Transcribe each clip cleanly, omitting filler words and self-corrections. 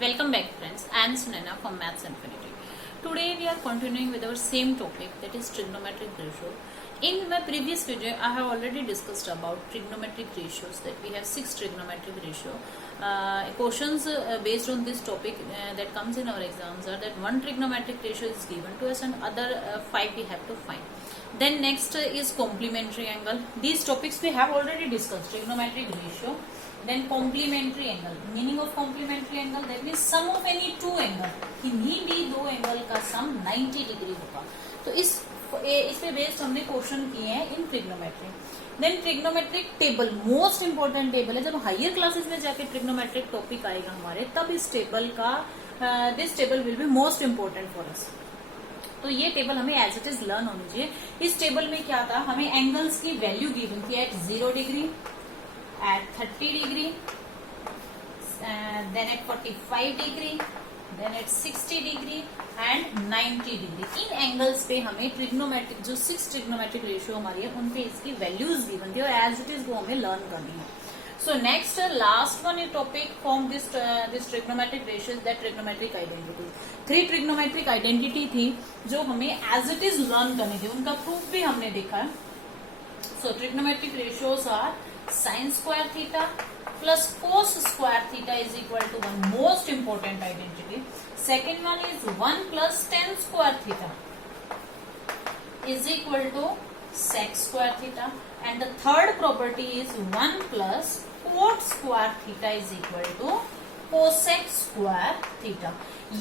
Welcome back friends, I am Sunana from Maths Infinity. Today we are continuing with our same topic, that is trigonometric ratio. In my previous video I have already discussed about trigonometric ratios, that we have 6 trigonometric ratio. Questions based on this topic that comes in our exams are that one trigonometric ratio is given to us and other 5 we have to find. Then next is complementary angle. These topics we have already discussed, trigonometric ratio. Then complementary angle, meaning of complementary angle, that means sum of any two angle, किन्हीं भी दो angle का सम 90 degree होगा. तो इस पे based हमने question किए हैं in trigonometry. Then trigonometric table, most important table है. जब हायर क्लासेस में जाके ट्रिग्नोमेट्रिक टॉपिक आएगा हमारे, तब इस टेबल का this table will be most important for us. तो ये टेबल हमें एज इट इज लर्न होनी चाहिए. इस टेबल में क्या था, हमें एंगल्स की वैल्यू गिवन थी eight 0 degree, at 30 degree, then at 45 degree, then at 60 degree and 90 degree. In angles पे हमें ट्रिग्नोमेट्रिक जो 6 ट्रिग्नोमेट्रिक रेशियो हमारी है उन पे इसकी वैल्यूज गिवन थी और एज इट इज वो हमें लर्न करनी है. So next last one topic from this trigonometric ratio is that trigonometric identity. 3 trigonometric identity थी जो हमें एज इट इज लर्न करनी थी, उनका प्रूफ भी हमने देखा है. So trigonometric ratios are sin square theta plus cos square theta is equal to 1, most important identity. Second one is 1 plus tan square theta is equal to sec square theta, and the third property is 1 plus cot square theta is equal to cosec square theta.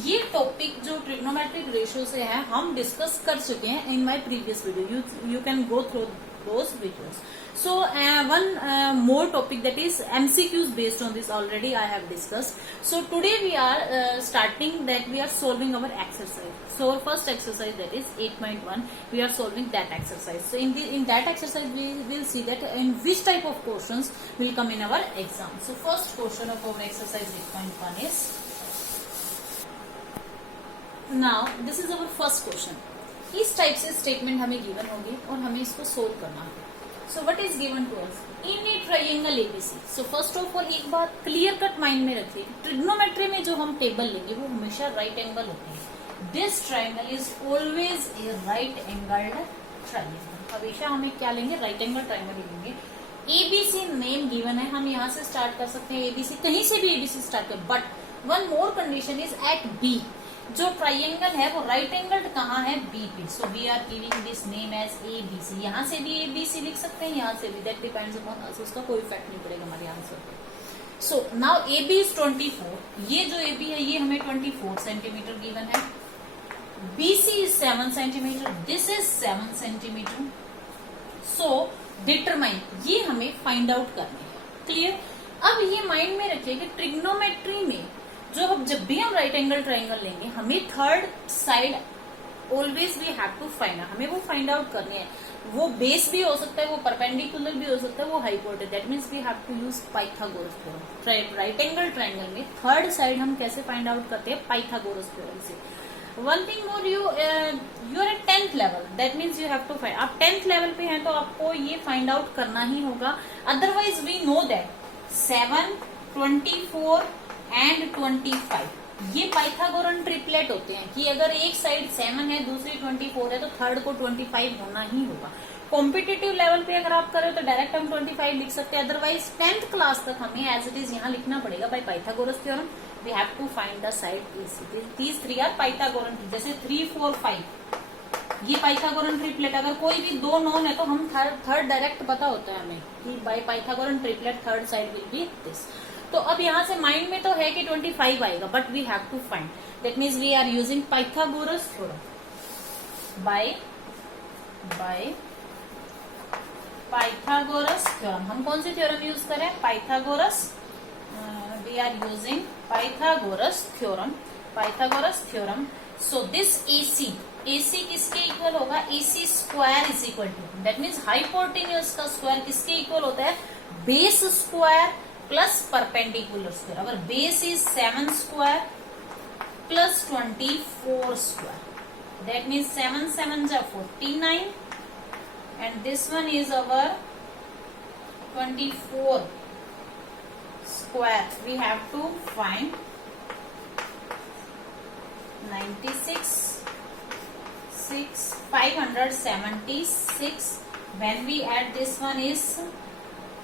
ये topic जो trigonometric ratio से है हम discuss कर चुके हैं in my previous video. You can go through those videos. So one more topic, that is MCQs based on this already I have discussed. So today we are starting that we are solving our exercise. So our first exercise, that is 8.1, we are solving that exercise. So in that exercise we will see that in which type of questions will come in our exam. So first question of our exercise 8.1 is, now this is our first question. इस type से statement हमें given होगी और हमें इसको solve करना है. So what is given to us in a triangle ABC. So first of all एक बात क्लियर कट माइंड में रखिए, ट्रिग्नोमेट्री में जो हम टेबल लेंगे वो हमेशा राइट एंगल होते हैं. This triangle is always a right angled triangle. हमेशा हमें क्या लेंगे, राइट एंगल ट्रायंगल लेंगे. एबीसी नेम गिवन है, हम यहाँ से स्टार्ट कर सकते हैं एबीसी, कहीं से भी एबीसी स्टार्ट कर. But one more condition is at B. जो ट्राइंगल है वो राइट एंगल कहाँ है, बी पे. So we are giving this name as ABC. यहाँ से भी एबीसी लिख सकते हैं, यहाँ से भी, दैट डिपेंड्स अपॉन अस, उसका कोई इफेक्ट नहीं पड़ेगा हमारे आंसर पे. So now AB is 24. ये जो एबी है ये हमें 24 सेंटीमीटर गिवन है. BC is 7 centimetre, this is 7 centimetre. So determine, ये हमें फाइंड आउट करना है. क्लियर. अब ये माइंड में रखिए कि ट्रिग्नोमेट्री में जब भी हम राइट एंगल ट्राइंगल लेंगे हमें third side always we have to find, हमें वो फाइंड आउट करनी है. वो बेस भी हो सकता है, वो परपेंडिकुलर भी हो सकता है, वो hypotenuse. That means we have to use Pythagoras theorem. Right angle triangle में थर्ड साइड हम कैसे फाइंड आउट करते हैं, पाइथागोरस थ्योरम से. One thing more, you are at 10th level, that means you have to find. आप 10th level पे हैं तो आपको ये फाइंड आउट करना ही होगा. Otherwise we know that 7, 24 and 25 ये पाइथागोरन ट्रिपलेट होते हैं कि अगर एक साइड 7 है दूसरी 24 है तो थर्ड को 25 होना ही होगा. कॉम्पिटिटिव लेवल पे अगर आप करें तो डायरेक्ट हम 25 लिख सकते हैं. अदरवाइज 10th क्लास तक हमें एज इट इज यहाँ लिखना पड़ेगा by Pythagoras theorem. We have to find the side AC. These 3 are Pythagorean. जैसे 3, 4, 5 ये पाइथागोरन ट्रिपलेट. अगर कोई भी दो नॉन है तो हम थर्ड डायरेक्ट पता होता है हमें कि by Pythagorean triplet third side will be this. तो अब यहाँ से माइंड में तो है कि 25 आएगा, but we have to find. That means we are using Pythagoras theorem by Pythagoras theorem. हम कौन सी थ्योरम यूज करें, Pythagoras. We are using Pythagoras theorem. So this AC किसके इक्वल होगा, AC square is equal to, that means hypotenuse का square किसके equal होता है, base square plus perpendicular square. अगर base is 7 square plus 24 square, that means 7 7 जा 49 and this one is our 24 square. We have to find 576 when we add this one is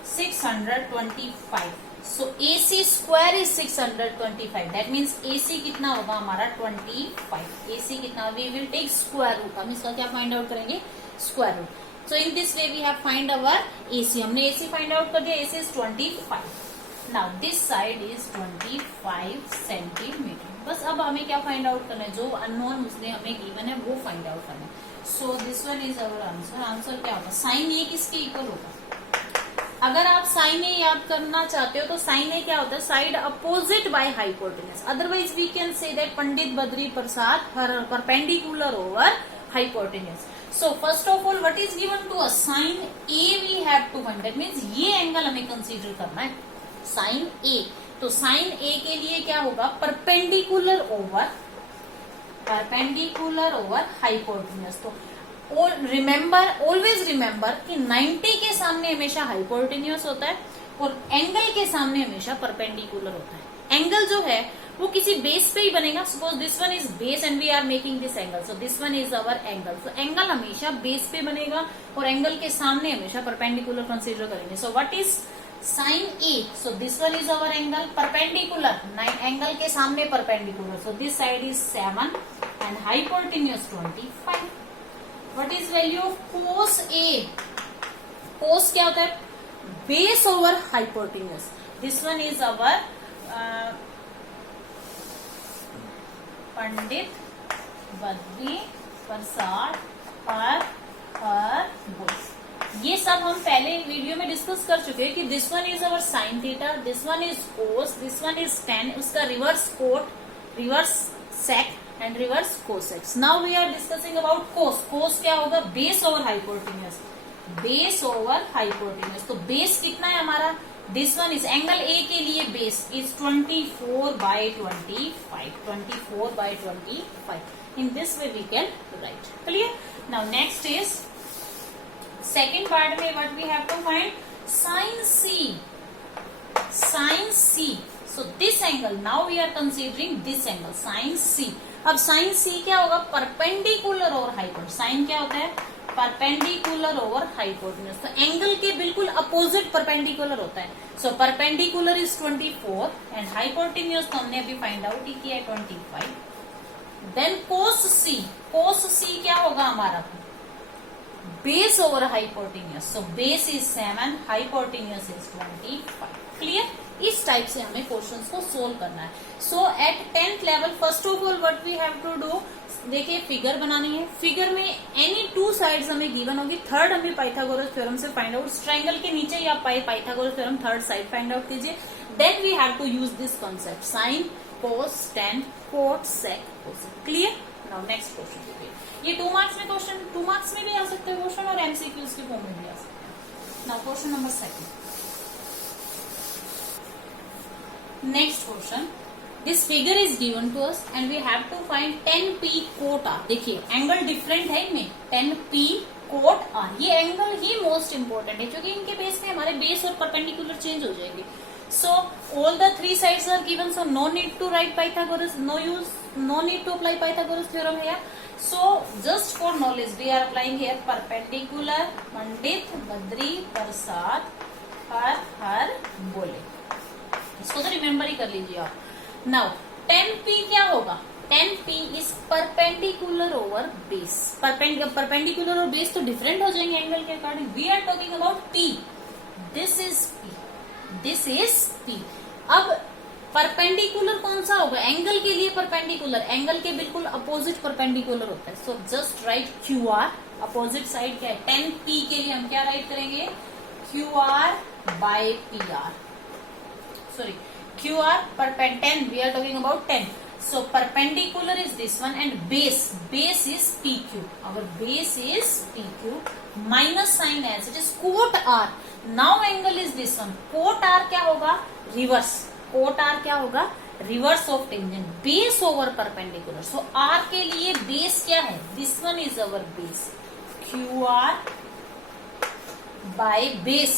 625. So AC square is 625. That means AC कितना होगा हमारा 25. AC कितना, we will take square root. हम इसका क्या find out करेंगे, square root. So in this way we have find our AC. हमने AC find out कर दिया. AC is 25. Now this side is 25 centimetre. बस अब हमें क्या फाइंड आउट करना है, जो अननोन उसने हमें गिवन है वो फाइंड आउट करना है. सो this one is our answer. Answer क्या होगा, साइन ए किसके इक्वल होगा. अगर आप साइन ए याद करना चाहते हो तो साइन ए क्या होता है, side opposite by hypotenuse. Otherwise we can say that Pandit Badri Prasad perpendicular over hypotenuse. So first of all, what is given to us? Sin A we have to find. That means ये angle हमें consider करना है, sin A. तो sin A के लिए क्या होगा, perpendicular over hypotenuse. तो ऑलवेज रिमेम्बर कि 90 के सामने हमेशा हाइपोटेन्यूज होता है और एंगल के सामने हमेशा परपेंडिकुलर होता है. एंगल जो है वो किसी बेस पे ही बनेगा. Suppose this one is base and we are making this angle, so this one is our angle. So angle हमेशा बेस पे बनेगा और एंगल के सामने हमेशा परपेंडिकुलर कंसीडर करेंगे. So what is sine A, so this one is our angle perpendicular, angle के सामने perpendicular. So this side is 7 and hypotenuse 25. What is value of cos A. Cos क्या होता है, base over hypotenuse. This one is our Pandit Badri Prasad पर बोस. ये सब हम पहले वीडियो में डिस्कस कर चुके हैं कि this one is our sine theta, this one is cos, this one is tan, उसका reverse cot, reverse sec and reverse cosecs. Now we are discussing about cos. Cos क्या होगा, base over hypotenuse. Base over hypotenuse. तो base कितना है हमारा, this one is angle A के लिए base is 24/25. 24/25. In this way we can write. Clear? Now next is second part में what we have to find, sin C. Sin C. So this angle, now we are considering this angle, sin C. अब sin C क्या होगा, perpendicular over hypotenuse. Sign क्या होता है, perpendicular over hypotenuse. तो angle के बिल्कुल अपोजिट परपेंडिकुलर होता है. So perpendicular is 24 and hypotenuse तो हमने अभी फाइंड आउट किया है 25. देन कोस सी. कोस सी क्या होगा हमारा, base over hypotenuse. So base is 7, hypotenuse is 25. Clear? इस टाइप से हमें क्वेश्चंस को सोल्व करना है. So at 10th level first of all what we have to do, देखिए फिगर बनानी है. फिगर में एनी 2 साइड्स हमें गिवन होगी. थर्ड हमें पाइथागोरस थ्योरम से फाइंड आउट. ट्रायंगल के नीचे ही आप Pythagoras theorem third side find out कीजिए. Then we have to use this concept, sine, cos, tan, cot, sec, cosec. Clear? Now next question देखिए. ये 2 मार्क्स में क्वेश्चन, 2 मार्क्स में भी आ सकते हैं क्वेश्चन और एमसीक्यूज के फॉर्म में भी आ सकते हैं. Now question number 2. Next question. This figure is given to us and we have to find 10p cot r. देखिए एंगल डिफरेंट है इनमें, 10p cot r. ये एंगल ही मोस्ट इंपोर्टेंट है क्योंकि इनके बेस पे हमारे बेस और परपेंडिकुलर चेंज हो जाएंगे. So all the 3 sides are given, so no need to write Pythagoras, no need to apply Pythagoras theorem here. So just for knowledge we are applying here perpendicular, पंडित बद्री प्रसाद हर बोले. इसको तो remember he कर लीजिए आप. Now 10p क्या होगा, 10p is perpendicular over base. Perpendicular और base तो डिफरेंट हो जाएंगे एंगल के according. We are talking about p. This is p, this is p. अब परपेंडिकुलर कौन सा होगा, एंगल के लिए परपेंडिकुलर, एंगल के बिल्कुल अपोजिट परपेंडिकुलर होता है. So just right QR. Opposite side क्या है, 10p के लिए हम क्या राइट करेंगे, QR/PR. Sorry, QR per 10. We are talking about 10. So perpendicular is this one and base is PQ. Our base is PQ minus sign as it is cot R. Now angle is this one. Cot R क्या होगा, reverse. Cot R क्या होगा, reverse of tangent. Base over perpendicular. So R के लिए base क्या है, this one is our base. QR by base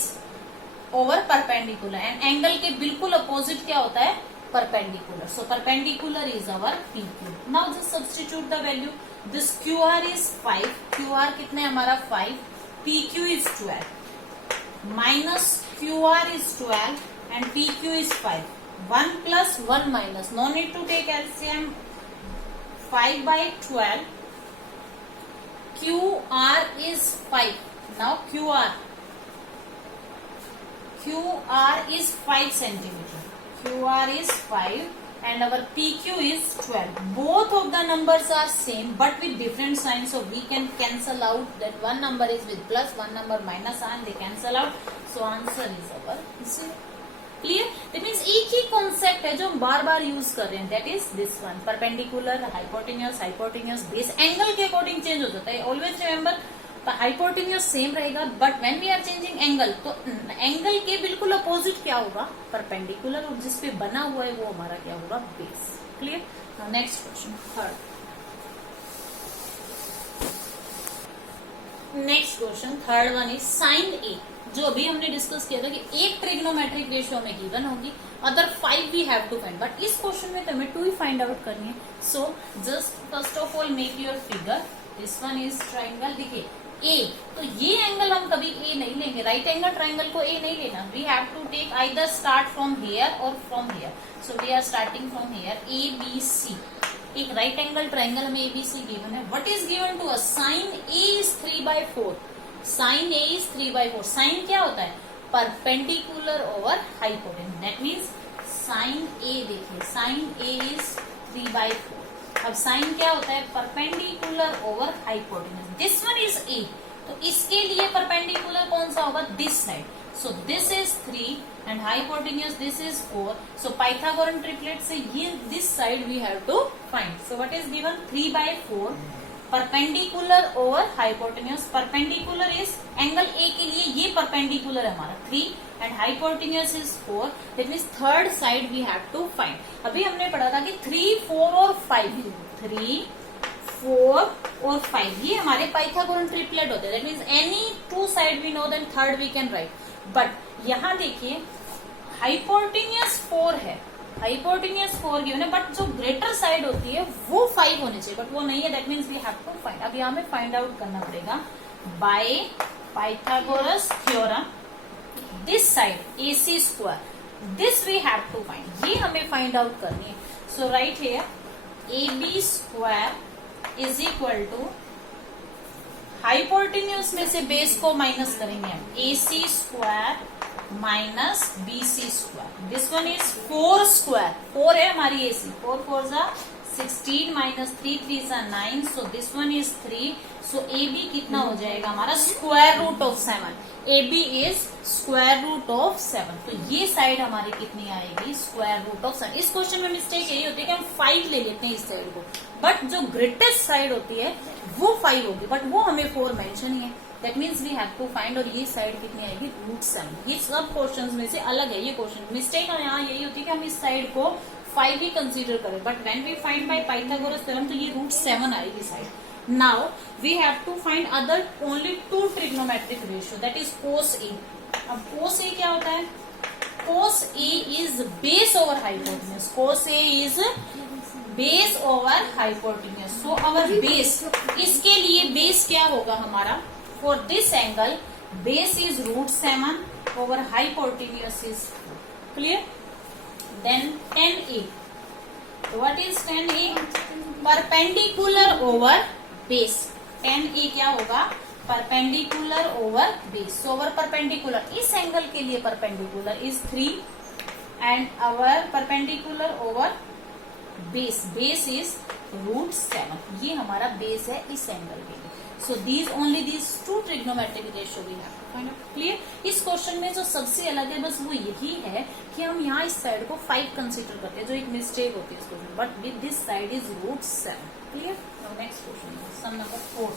over perpendicular. And angle के बिल्कुल अपोजिट क्या होता है, perpendicular. So perpendicular is our PQ. Now just substitute the value. This QR is 5. QR कितने हमारा 5. PQ is 12. Minus QR is 12 and PQ is 5. 1 plus 1 minus. No need to take LCM. 5 by 12. QR is 5. Now QR is 5 centimeter. QR is 5 and our PQ is 12. Both of the numbers are same but with different signs, so we can cancel out that one number is with plus, one number minus, and they cancel out. So answer is our 0. Clear? That means एक ही concept है जो हम बार बार use कर रहे हैं, that is this one, perpendicular, hypotenuse, base angle के according change हो जाता है. ऑलवेज रिमेंबर हाइपोटेन्यूस सेम रहेगा but when we are changing angle तो एंगल के बिल्कुल अपोजिट क्या होगा, परपेंडिकुलर, और जिसपे बना हुआ है वो हमारा क्या होगा, base. Clear? Now next question, third one is sine A. जो अभी हमने डिस्कस किया था कि एक ट्रिग्नोमेट्रिक रेशियो में गिवन होगी, other 5 we have to find, but इस क्वेश्चन में तो हमें 2 ही फाइंड आउट करनी है. So just first of all make your figure. This one is triangle. देखिए ए, तो ये एंगल हम कभी ए नहीं लेंगे, राइट एंगल ट्राइंगल को ए नहीं लेना. We have to take either start from here और from here. So we are starting from here. A B C, एक राइट एंगल ट्राइंगल हमें एबीसी गिवन है. What is given to us? Sine A is 3/4. Sine A is 3/4. Sine क्या होता है? Perpendicular over hypotenuse. That means sine A, देखिए sine A is 3/4. अब sign क्या होता है? Perpendicular over hypotenuse. This one is a, तो इसके लिए परपेंडिकुलर कौन सा होगा? This side. So this is 3 and hypotenuse this is 4. So Pythagorean triplet से ये this side we have to find. So what is given? 3/4 perpendicular over hypotenuse. Perpendicular is angle A के लिए ये perpendicular है हमारा 3 and hypotenuse is 4. That means third side we have to find. अभी हमने पढ़ा था कि 3, 4 और 5. 3, 4 और 5 ये हमारे Pythagorean triplet होते हैं. That means any two side we know, then third we can write. But यहां देखिए हाइपोटेन्यूस 4 है, हाइपोटेन्यूस 4 गिवन है, बट जो ग्रेटर साइड होती है वो 5 होनी चाहिए, बट वो नहीं है. That means we have to find. अब यहां हमें फाइंड आउट करना पड़ेगा by Pythagoras theorem. This side AC square, this we have to find. ये हमें फाइंड आउट करनी है. So right here AB square is equal to, hypotenuse में से बेस को माइनस करेंगे हम, AC square minus BC square. This one is 4 square. 4 है हमारी AC. 4 4 जा 16 माइनस 3 3 जा 9. So this one is 3. So AB कितना हो जाएगा हमारा? Square root of 7. AB is square root of 7. तो ये साइड हमारी कितनी आएगी? Square root of 7. इस क्वेश्चन में मिस्टेक यही होती है कि हम 5 ले लेते हैं इस साइड को, बट जो ग्रेटेस्ट साइड होती है वो 5 होगी, बट वो हमें 4 मेंशन ही है. That means we have to find. और ये साइड कितनी आएगी? रूट 7. ये सब क्वेश्चंस में से अलग है ये क्वेश्चन. मिस्टेक यहाँ यही होती है कि हम इस साइड को 5 ही कंसीडर करें, but when we find by Pythagoras theorem तो ये रूट 7 आएगी side. Now we have to find other only 2 trigonometric ratio, that is cos A. अब कोस ए क्या होता है? Cos A is base over hypotenuse. Cos A is base over hypotenuse. So our base, इसके लिए base क्या होगा हमारा? For this angle base is root 7 over hypotenuse is 4. Clear? Then 10A. What is 10A? Perpendicular over base. 10A क्या होगा? Perpendicular over base. So over perpendicular, इस angle के लिए perpendicular is 3 and our perpendicular over base, base is root 7. ये हमारा base है इस angle के लिए. So these only these 2 trigonometric ratio we have to find out. Clear? इस क्वेश्चन में जो सबसे अलग है बस वो यही है कि हम यहाँ इस साइड को 5 कंसीडर करते हैं, जो एक मिस्टेक होती है इस question, but with this side is root 7. Clear? Now next question, sum number 4.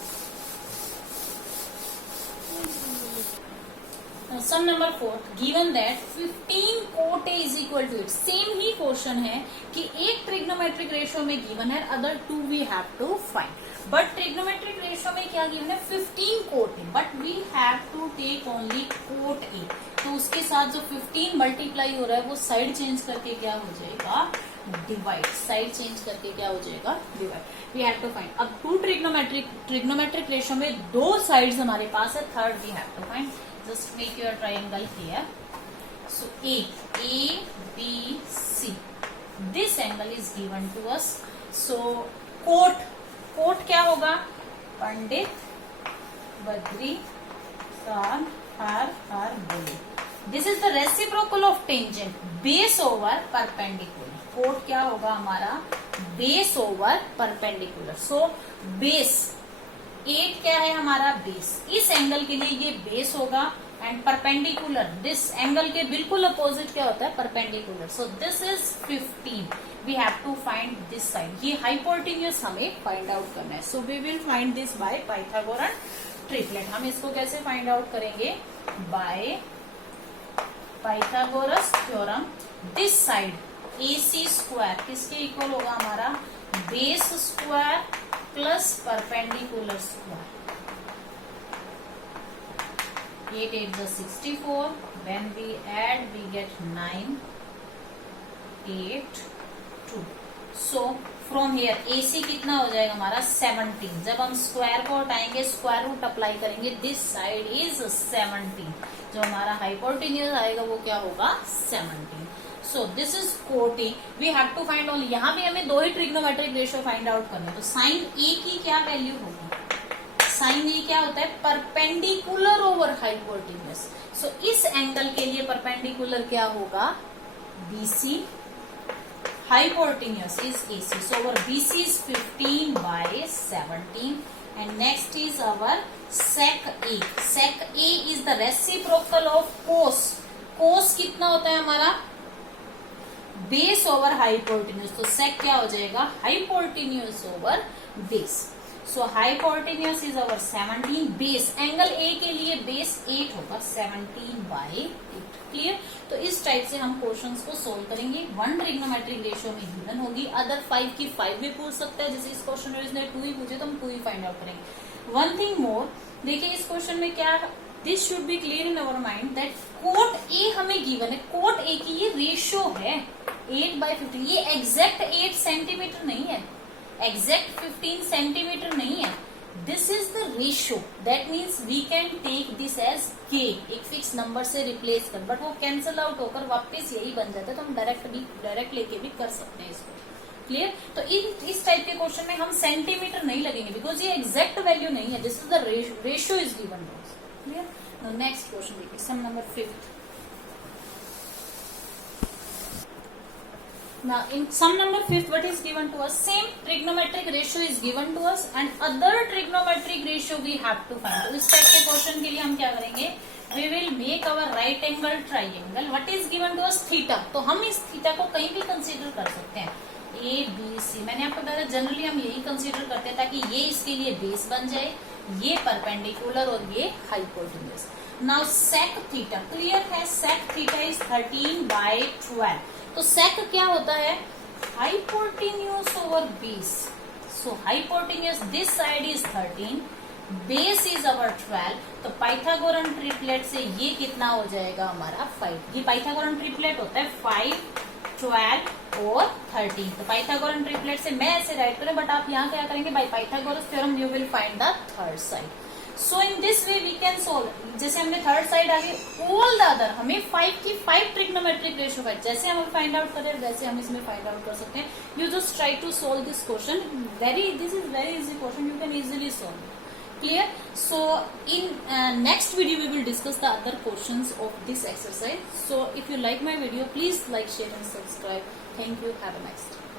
Sum number 4, given that 15 cot A is equal to 8. Same ही क्वेश्चन है कि एक ट्रिग्नोमेट्रिक रेशियो में गिवन है, other 2 we have to find. But trigonometric ratio में क्या given है 15 cot A, but we have to take only cot A. तो उसके साथ जो 15 मल्टीप्लाई हो रहा है वो साइड चेंज करके क्या हो जाएगा, डिवाइड। साइड चेंज करके क्या हो जाएगा, divide. We have to find, अब टू ट्रिग्नोमेट्रिक रेशियो में दो साइड्स हमारे पास है, third we have to find. Just make your triangle here. So A B C, this angle is given to us. So cot क्या होगा, पंडित बद्री सार हर बोले। This is the reciprocal of tangent, base over perpendicular. Cot क्या होगा हमारा, base over perpendicular. So base 8 क्या है हमारा, बेस। इस एंगल के लिए ये बेस होगा एंड परपेंडिकुलर, दिस एंगल के बिल्कुल अपोजिट क्या होता है, perpendicular. So this is 15। We have to find this side, ये हाइपोटेन्यूस हमें फाइंड आउट करना है। So we will find this by Pythagorean triplet. हम इसको कैसे फाइंड आउट करेंगे, by Pythagoras theorem. This side AC square किसके इक्वल होगा हमारा, base square plus perpendicular square. 8 8 is 64. When we add, we get 9, 8, 2. So from here AC कितना हो जाएगा हमारा 17। जब हम स्क्वायर को हटाएंगे, स्क्वायर रूट अप्लाई करेंगे, दिस साइड इज 17। जो हमारा हाइपोटेन्यूज आएगा वो क्या होगा, 17। So this is cot A. We have to find only, यहाँ पे हमें दो ही ट्रिग्नोमेट्रिक रेशियो फाइंड आउट करना है। तो साइन ए की क्या वैल्यू होगी, साइन ए क्या होता है, परपेंडिकुलर ओवर हाइपोटेन्यूस। सो इस एंगल के लिए परपेंडिकुलर क्या होगा, BC, hypotenuse is AC. So our BC is 15 by 17 and next is our sec A. Sec A is the reciprocal of cos. Cos कितना होता है हमारा, बेस ओवर हाइपोटेन्यूस। तो sec क्या हो जाएगा, hypotenuse over base. So hypotenuse is our 17, base angle A के लिए बेस 8 होगा, 17 by 8। क्लियर। तो इस टाइप से हम क्वेश्चंस को सोल्व करेंगे। वन ट्रिग्नोमेट्रिक रेशियो में गिवन होगी, अदर 5 की 5 भी पूछ सकता है। जैसे इस क्वेश्चन में इसने 2 ही पूछे तो हम 2 ही फाइंड आउट करेंगे। वन थिंग मोर, देखिए इस क्वेश्चन में क्या, this should be clear in our mind that cot A हमें गिवन है। कोट ए की ये रेशियो है 8/15, ये एग्जैक्ट 8 सेंटीमीटर नहीं है, एग्जैक्ट 15 सेंटीमीटर नहीं है। This is the ratio, that means we can take this as K, एक फिक्स नंबर से रिप्लेस कर, बट वो कैंसल आउट होकर वापस यही बन जाता है। तो हम डायरेक्ट लेके भी कर सकते हैं इसको। क्लियर। तो इस टाइप के क्वेश्चन में हम सेंटीमीटर नहीं लगेंगे, बिकॉज ये एग्जैक्ट वैल्यू नहीं है। This is the ratio is given to us. Clear. Next question देखिए, sum number 5। Now in sum number 5, what is given to us? Same trigonometric ratio is given to us and other trigonometric ratio we have to find. तो इस type के question के लिए हम क्या करेंगे, we will make our right angle triangle. What is given to us? Theta. तो हम इस थीटा को कहीं भी कंसीडर कर सकते हैं, ABC। मैंने आपको बताया जनरली हम यही कंसीडर करते हैं ताकि ये इसके लिए बेस बन जाए, ये परपेंडिकुलर और ये hypotenuse. Now sec theta, clear है, सेक थीटा इज 13/12। तो सेक क्या होता है, hypotenuse over base. So hypotenuse this side is 13, base is our 12। तो पाइथागोरन ट्रिपलेट से ये कितना हो जाएगा हमारा 5। ये पाइथागोरन ट्रिपलेट होता है 5, 12 और 13। तो पाइथागोरन ट्रिपलेट से मैं ऐसे राइट करें, बट आप यहाँ क्या करेंगे, by Pythagoras theorem you will find the third side. So in this way we can solve, जैसे हमने थर्ड साइड आगे ऑल द अदर, हमें 5 की 5 ट्रिग्नोमेट्रिक रेशियो फाइंड, जैसे हम फाइंड आउट करें वैसे हम इसमें फाइंड आउट कर सकते हैं। You just try to solve this question, this is very easy question, you can easily solve. Clear? So in next video we will discuss the other questions of this exercise. So if you like my video, please like, share and subscribe. Thank you. Have a nice day.